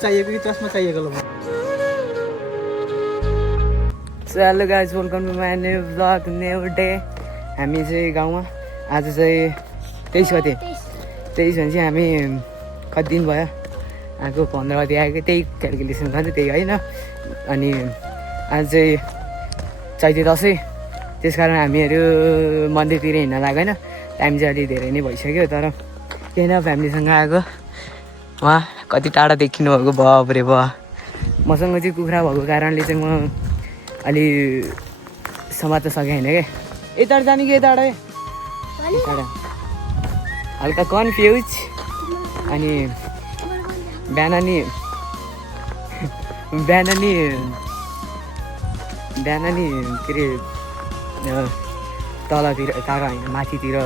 चाहिएको कि चस्मा चाहिएको ल hello guys welcome to my new blog new day. हामी चाहिँ गाउँमा आज चाहिँ 23 गते 23 भने चाहिँ हामी कति दिन भयो आएको 15 गते आएको त्यही क्यालकुलेसन खान्छ त्यही होइन। अनि आज चाहिँ चैते दसैँ त्यस कारण हामीहरू मन्दिरतिर हिँड्न लाग्यो होइन। टाइम चाहिँ अलि धेरै नै भइसक्यो तर केही न फ्यामिलीसँग आएको। उहाँ कति टाढा देखिनु भएको बाबरे बा। मसँग चाहिँ कुखुरा भएको कारणले चाहिँ म अलि समात्न सकेँ होइन क्या। यताबाट जाने कि यताबाट हल्का कन्फ्युज। अनि बिहान नि के अरे तलतिर टाढा होइन माथितिर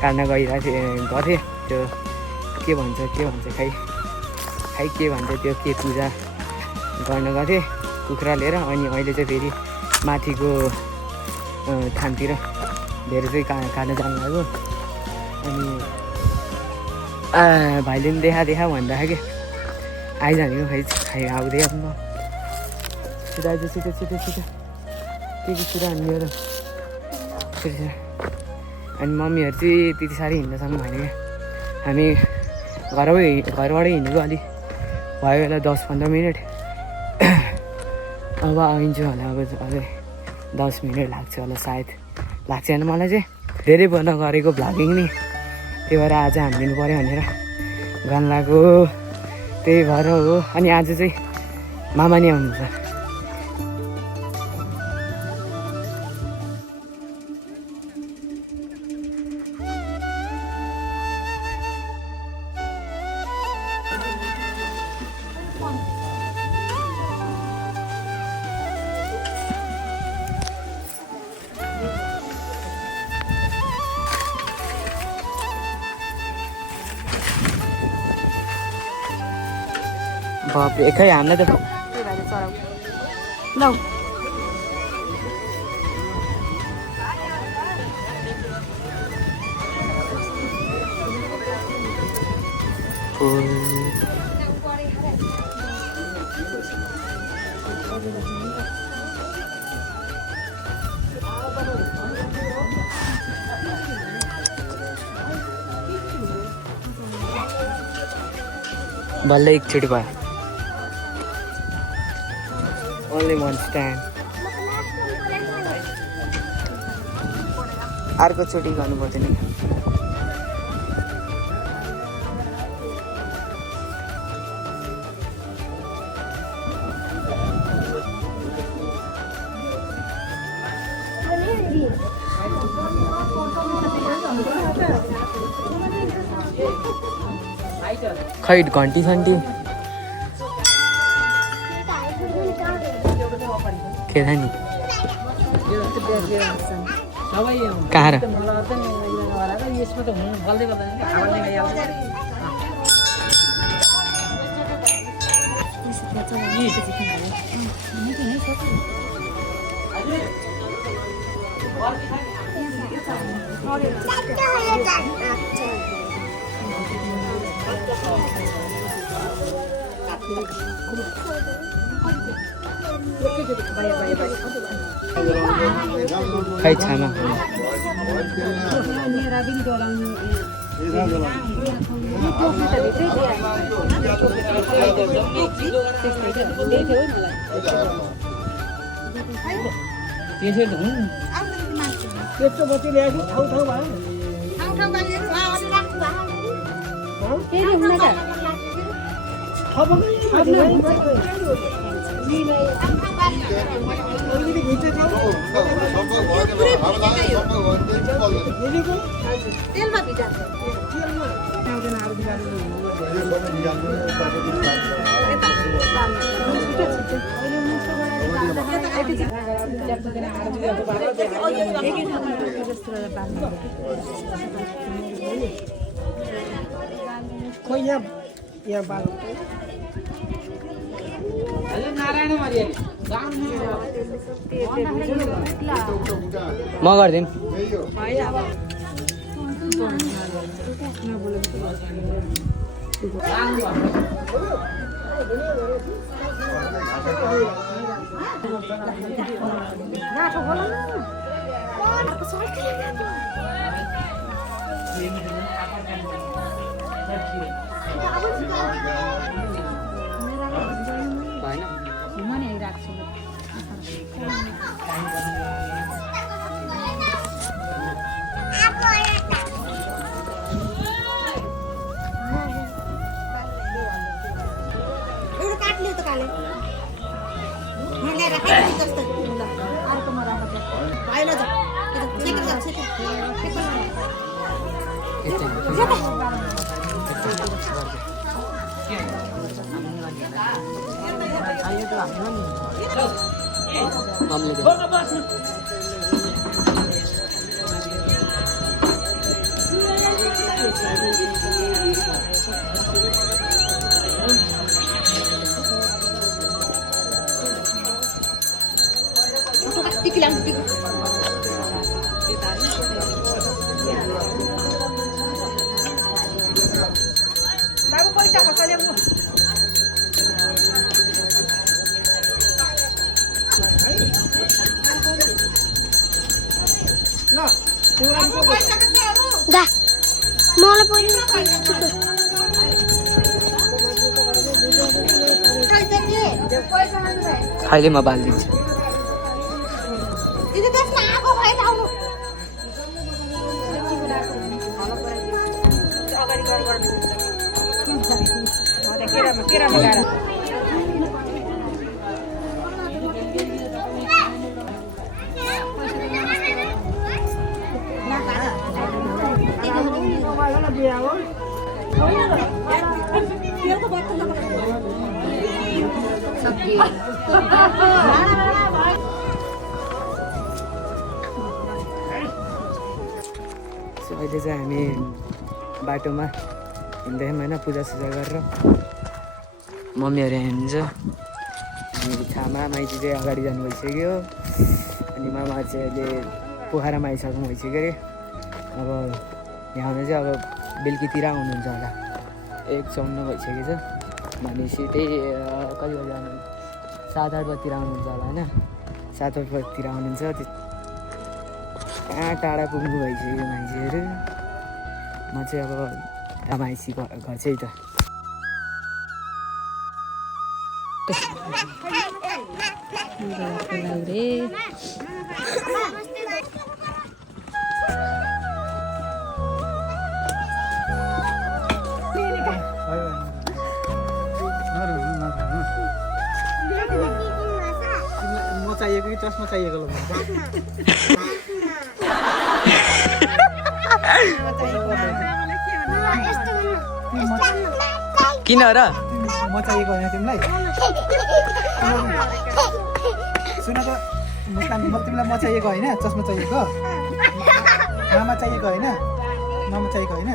काट्न गइरहेको थिएँ। त्यो के भन्छ खै के भन्छ त्यो के पूजा गर्न गएको थिएँ कुखुरा लिएर। अनि अहिले चाहिँ फेरि माथिको थानतिर धेरै चाहिँ काट्न जानु लाग्यो। अनि भाइले पनि देखा भन्दाखेरि आइजानेको खै आउँदै अब म छिटो आइज छिटो के कुरा हामीहरू छिटो। अनि मम्मीहरू चाहिँ त्यति साह्रै हिँड्न सक्नु भएन क्या। हामी घरबाटै हिँडेको अलि भयो होला 10-15 मिनट। अब आइन्छु होला अब अझै 10 मिनट लाग्छ होला सायद। लाग्छ होइन मलाई चाहिँ धेरै बन्द गरेको भ्लगिङ नि त्यही भएर आज हानिदिनु पऱ्यो भनेर गर्न लाग्यो त्यही भएर हो। अनि आज चाहिँ मामा नि आउनुहुन्छ। बापरे खै हान्न त ल बल्ल एकचोटि भयो। Only one stand. अर्कोचोटि गर्नुपर्छ नि। खै घन्टी सन्टी खेल्दा नि कहाँ र खै छाना म गर्दिन अहिले म बालिदिन्छु अहिले चाहिँ हामी बाटोमा हिँड्दैछौँ होइन पूजासुजा गरेर मम्मीहरू हिँड्छ अनि छामा माइती चाहिँ अगाडि जानु भइसक्यो अनि मामा चाहिँ अहिले पोखरामा आइसक्नु भइसक्यो अरे अब यहाँ आउनु चाहिँ अब बेलुकीतिर आउनुहुन्छ होला 1:54 भइसकेको छ भनेपछि त्यही कति बजी आउनु 7-8 बजीतिर आउनुहुन्छ होला होइन 7-8 बजीतिर आउनुहुन्छ त्यो कहाँ टाढा पुग्नु भइसक्यो मान्छेहरू म चाहिँ अब आमाइसी घर चाहिँ त चाहिएको कि चस्मा चाहिएको किन र म चाहिएको होइन तिमीलाई सुन त मुस्कान तिमीलाई म चाहिएको होइन चस्मा चाहिएको मामा चाहिएको होइन मामा चाहिएको होइन